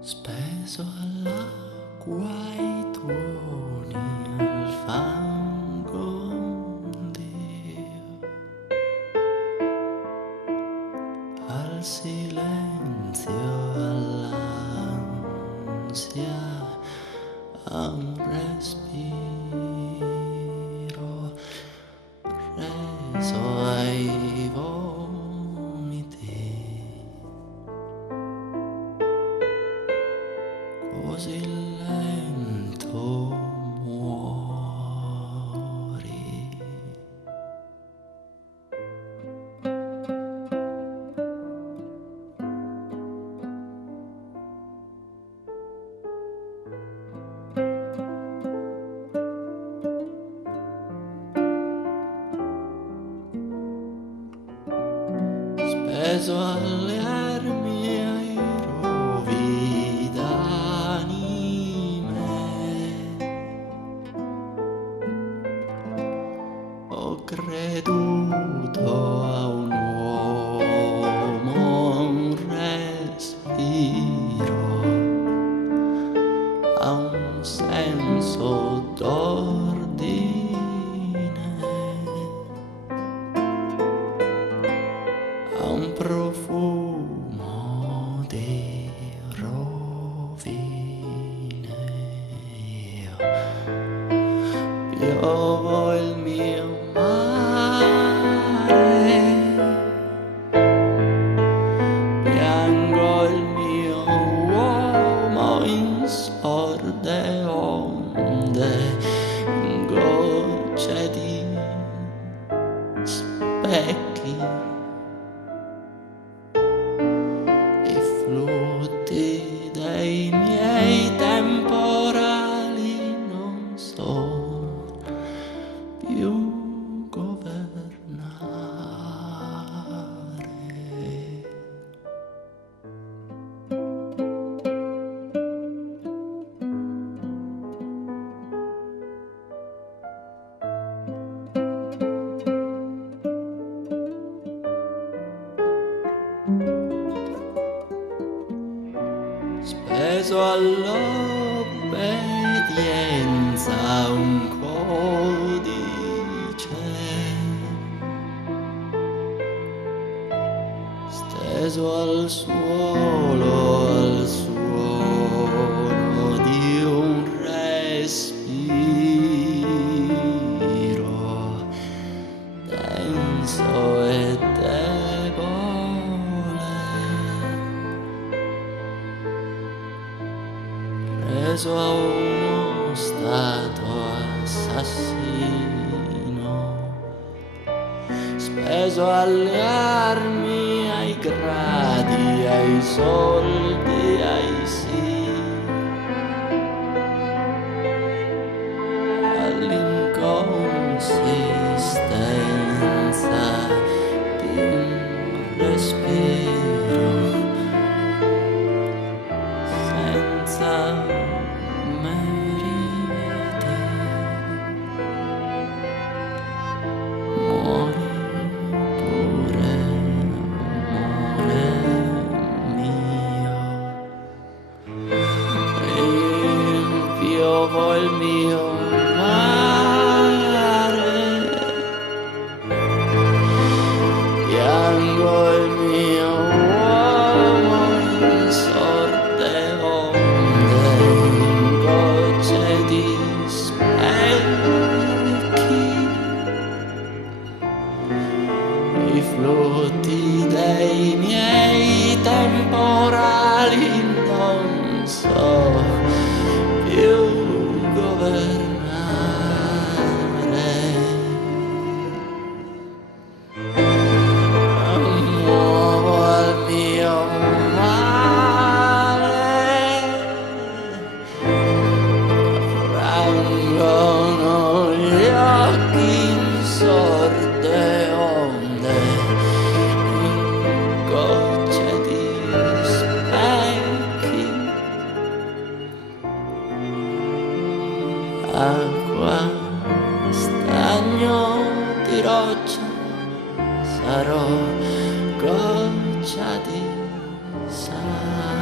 Speso all'acqua i tuoni al fango Dio, al silenzio, all'ansia, a un respiro preso ai vomiti. Così lento muori. Speso alle armi ai rovi d'anime, ho creduto a un uomo, un respiro, a un senso d'ordine, a un profumo di rovine. Io piovo il mio mare, piango il mio uomo in sorde onde, in gocce di specchi. I flutti dei miei temporali non so più governare. Speso all'obbedienza un codice, steso al suolo, al suono di un respiro denso e debole, reso a uno stato assassino, speso alle armi, ai gradi, ai soldi, ai sì, all'inconsistenza di un respiro senza meriti. Muori pure, amore mio, piovo il mio mare, piango il mio uomo in sorde onde, in gocce di specchi. I flutti dei miei temporali non so più governare. Muovo al mio mare, frangono gli occhi in sorde onde, in gocce di di roccia, sarò goccia di sale.